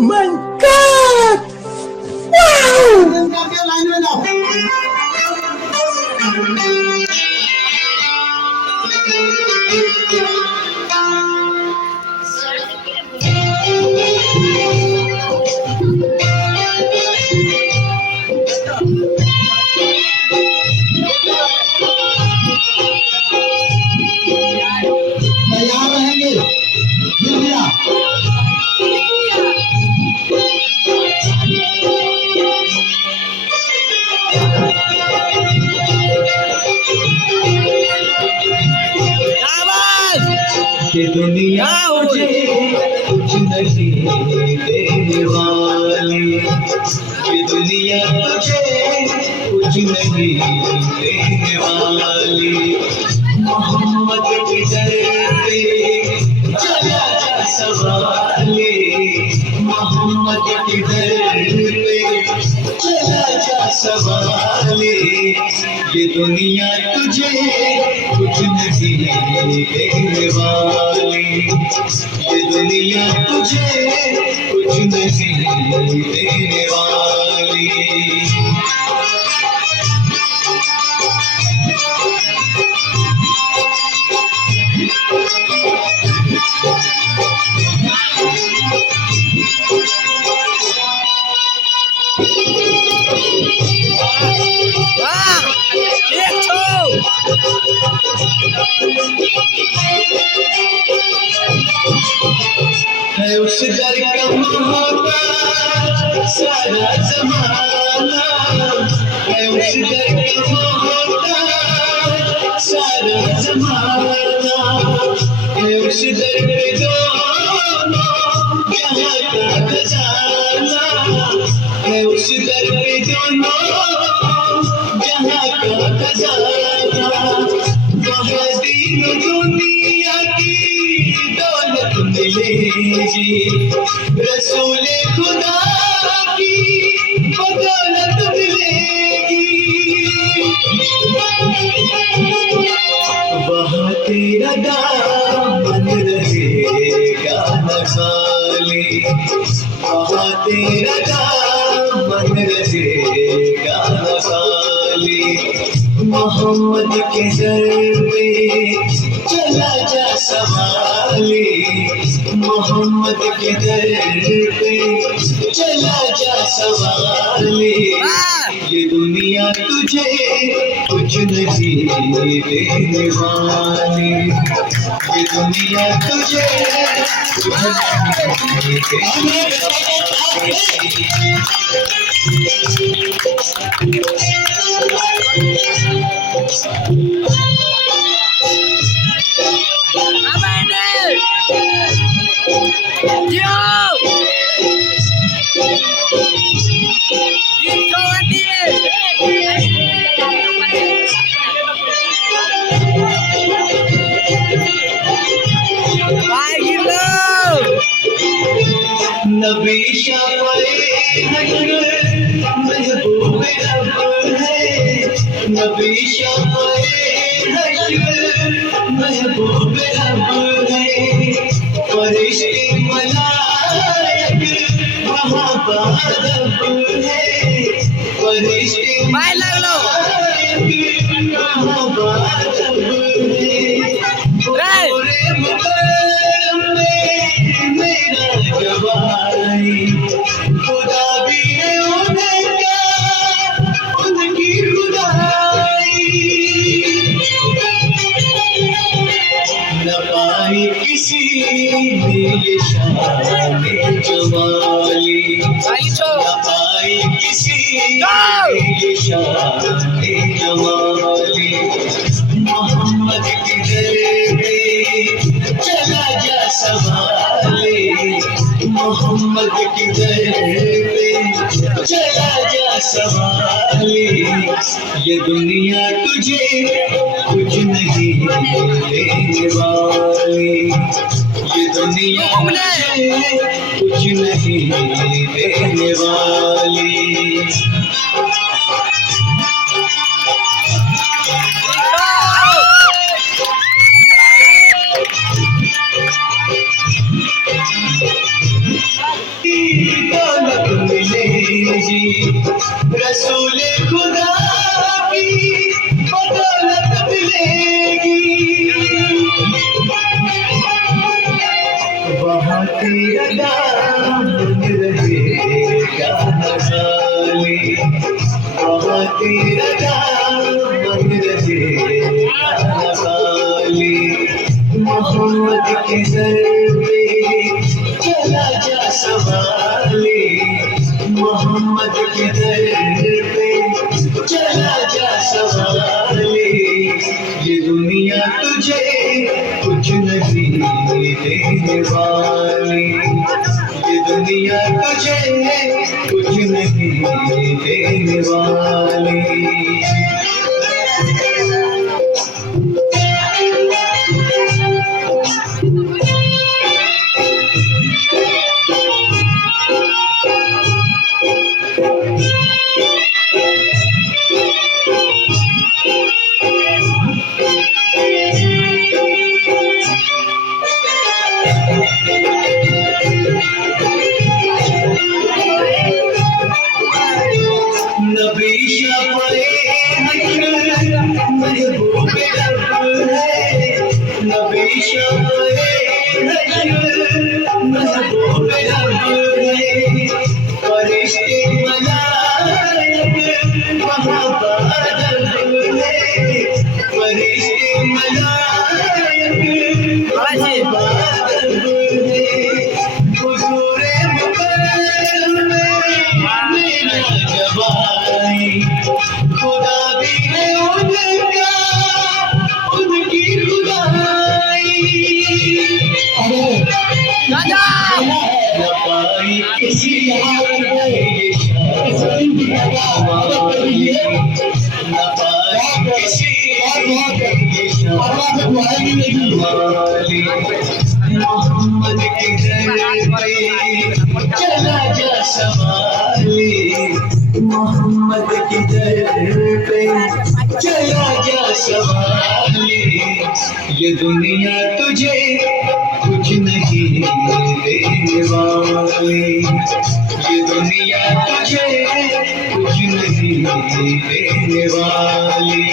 my God! Wow! Line में जाओ। तैयार रहेंगे भैया। कि दुनिया मुझे कुछ नहीं देने वाली, कि दुनिया मुझे कुछ नहीं देने वाली। मोहम्मद की दर पे चला जा सवाली, मोहम्मद की दर पे चला जा सवाली। ये दुनिया तुझे कुछ नहीं देने वाली, ये दुनिया तुझे कुछ नहीं देने वाली। है उस दर का मोहताज सारा ज़माना, है उस दर का मोहताज सारा ज़माना। है उस दर पे दोनों जहाँ का खजाना, है उस दर पे दोनों जहाँ का खजाना। वहाँ दीन दुनिया की दौलत मिलेगी, रसूले खुदा की बदौलत मिलेगी। वहाँ तेरा दामन रहेगा न खाली, वहाँ तेरा दामन रहेगा न खाली। मोहम्मद के दर पे चला जा सवाली, मोहम्मद के दर पे चला जा सवाली। ये दुनिया तुझे कुछ नहीं देने वाली, ये दुनिया तुझे कुछ नहीं देने नबी शाफ़े हश्र महबूब रब है, नबी शाफ़े हश्र महबूब रब है। फरिश्ते मलाइक वहाँ बादब है, फरिश्ते मलाइक वहाँ बादब है। पूरे मुकर्रम में मेरा जवाई खुदा भी है उनका, उनकी खुदाई न पाई किसी ने ये शान जमाली, न पाई किसी ने ये शान जमाली। मोहम्मद की दर पे चला जा सवाली, मोहम्मद की दर पे चला जा सवाली। ये दुनिया तुझे कुछ नहीं देने वाली, ये दुनिया तुझे कुछ नहीं देने वाली। दौलत मिलेगी, रसूल खुदा की बदौलत मिलेगी। वहाँ तेरा दामन रहेगा न खाली, वहाँ तेरा दामन रहेगा न खाली। मोहम्मद के दर पे चला जा सवाली, मोहम्मद के दर पे चला जा सवाली। ये दुनिया तुझे कुछ नहीं देने वाली, ये दुनिया तुझे कुछ नहीं देने वाली। नबी शाफ़े हश्र महबूब रब है, नबी शाफ़े हश्र महबूब रब है। फरिश्ते मलाइक वहाँ बादल है, फरिश्ते मलाइक वहाँ बादल है। हुज़ूरे मुकर्रम में मेरा जवाई, खुदा भी है उनका, उनकी खुदाई। न पाई किसी और ने ये शान, न पाई किसी ये शान वाली। मोहम्मद की दर पे चला जा सवाली, मोहम्मद की दर पे चला जा सवाली। ये दुनिया तुझे कुछ नहीं देने वाली, ये दुनिया तुझे कुछ नहीं देने वाली।